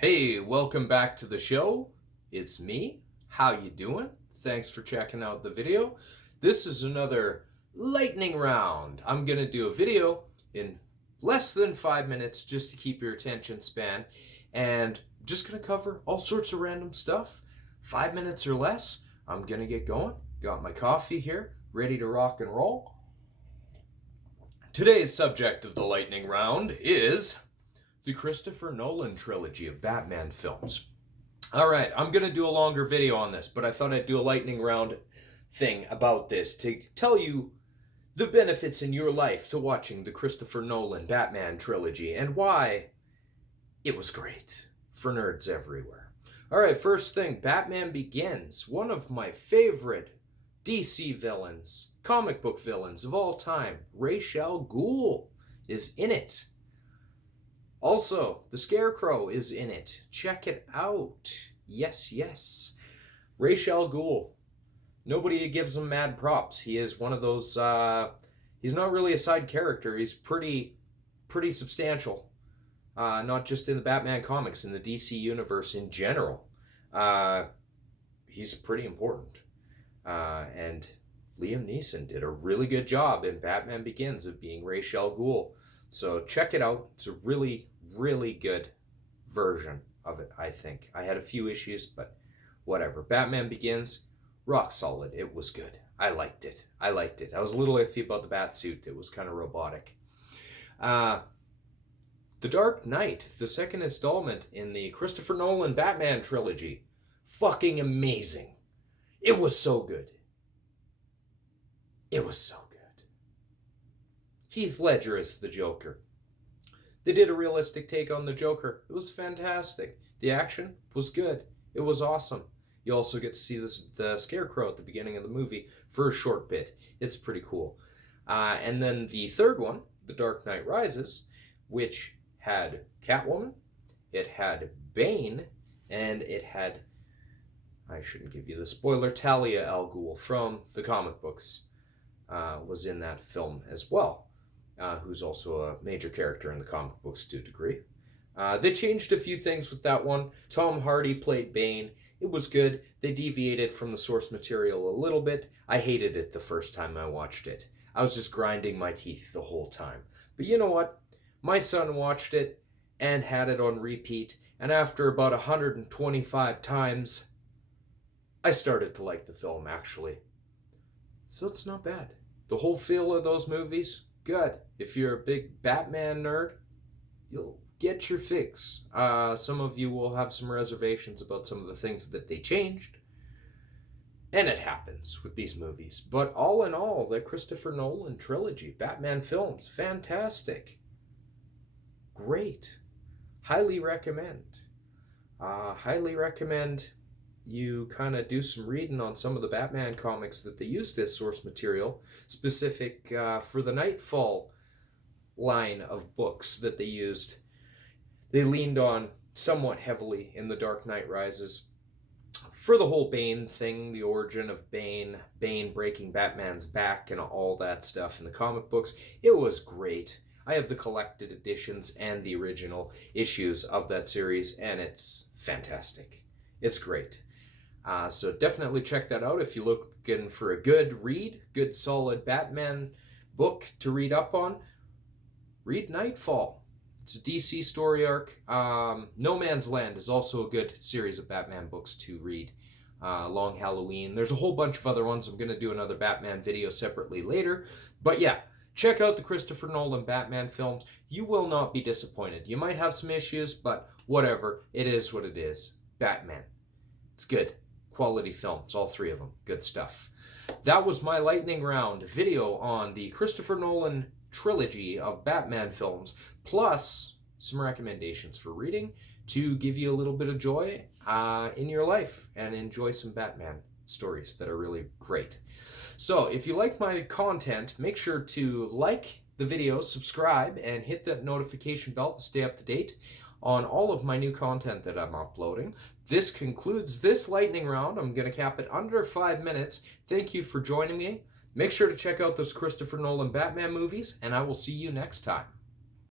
Hey, welcome back to the show. It's me. How you doing? Thanks for checking out the video. This is another lightning round. I'm going to do a video in less than 5 minutes just to keep your attention span, and just going to cover all sorts of random stuff. 5 minutes or less. I'm going to get going. Got my coffee here, ready to rock and roll. Today's subject of the lightning round is the Christopher Nolan trilogy of Batman films. Alright, I'm going to do a longer video on this, but I thought I'd do a lightning round thing about this to tell you the benefits in your life to watching the Christopher Nolan Batman trilogy and why it was great for nerds everywhere. Alright, first thing, Batman Begins, one of my favorite DC villains, comic book villains of all time. Ra's al Ghul is in it. Also, the Scarecrow is in it. Check it out. Yes, yes. Ra's al Ghul. Nobody gives him mad props. He is one of those, he's not really a side character. He's pretty substantial. Not just in the Batman comics, in the DC universe in general. He's pretty important. And Liam Neeson did a really good job in Batman Begins of being Ra's al Ghul. So check it out. It's a really, really good version of it, I think. I had a few issues, but whatever. Batman Begins, rock solid. It was good. I liked it. I was a little iffy about the Batsuit. It was kind of robotic. The Dark Knight, the second installment in the Christopher Nolan Batman trilogy. Fucking amazing. It was so good. It was so good. Heath Ledger is the Joker. They did a realistic take on the Joker. It was fantastic. The action was good. It was awesome. You also get to see the Scarecrow at the beginning of the movie for a short bit. It's pretty cool. And then the third one, The Dark Knight Rises, which had Catwoman, it had Bane, and it had, I shouldn't give you the spoiler, Talia al Ghul from the comic books was in that film as well. Who's also a major character in the comic books to a degree. They changed a few things with that one. Tom Hardy played Bane. It was good. They deviated from the source material a little bit. I hated it the first time I watched it. I was just grinding my teeth the whole time. But you know what? My son watched it and had it on repeat, and after about 125 times, I started to like the film, actually. So it's not bad. The whole feel of those movies, good. If you're a big Batman nerd, you'll get your fix. Some of you will have some reservations about some of the things that they changed. And it happens with these movies. But all in all, the Christopher Nolan trilogy, Batman films, fantastic. Great. Highly recommend. Highly recommend you kind of do some reading on some of the Batman comics that they used as source material, specific for the Nightfall line of books that they used. They leaned on somewhat heavily in The Dark Knight Rises for the whole Bane thing, the origin of Bane breaking Batman's back and all that stuff in the comic books. It was great. I have the collected editions and the original issues of that series, and it's fantastic. It's great. So definitely check that out if you're looking for a good read, good solid Batman book to read up on. Read Nightfall. It's a DC story arc. No Man's Land is also a good series of Batman books to read. Long Halloween. There's a whole bunch of other ones. I'm going to do another Batman video separately later. But yeah, check out the Christopher Nolan Batman films. You will not be disappointed. You might have some issues, but whatever. It is what it is. Batman. It's good. Quality films, all three of them. Good stuff. That was my lightning round video on the Christopher Nolan trilogy of Batman films, plus some recommendations for reading to give you a little bit of joy in your life and enjoy some Batman stories that are really great. So if you like my content, make sure to like the video, subscribe, and hit that notification bell to stay up to date on all of my new content that I'm uploading. This concludes this lightning round. I'm going to cap it under 5 minutes. Thank you for joining me. Make sure to check out those Christopher Nolan Batman movies, and I will see you next time.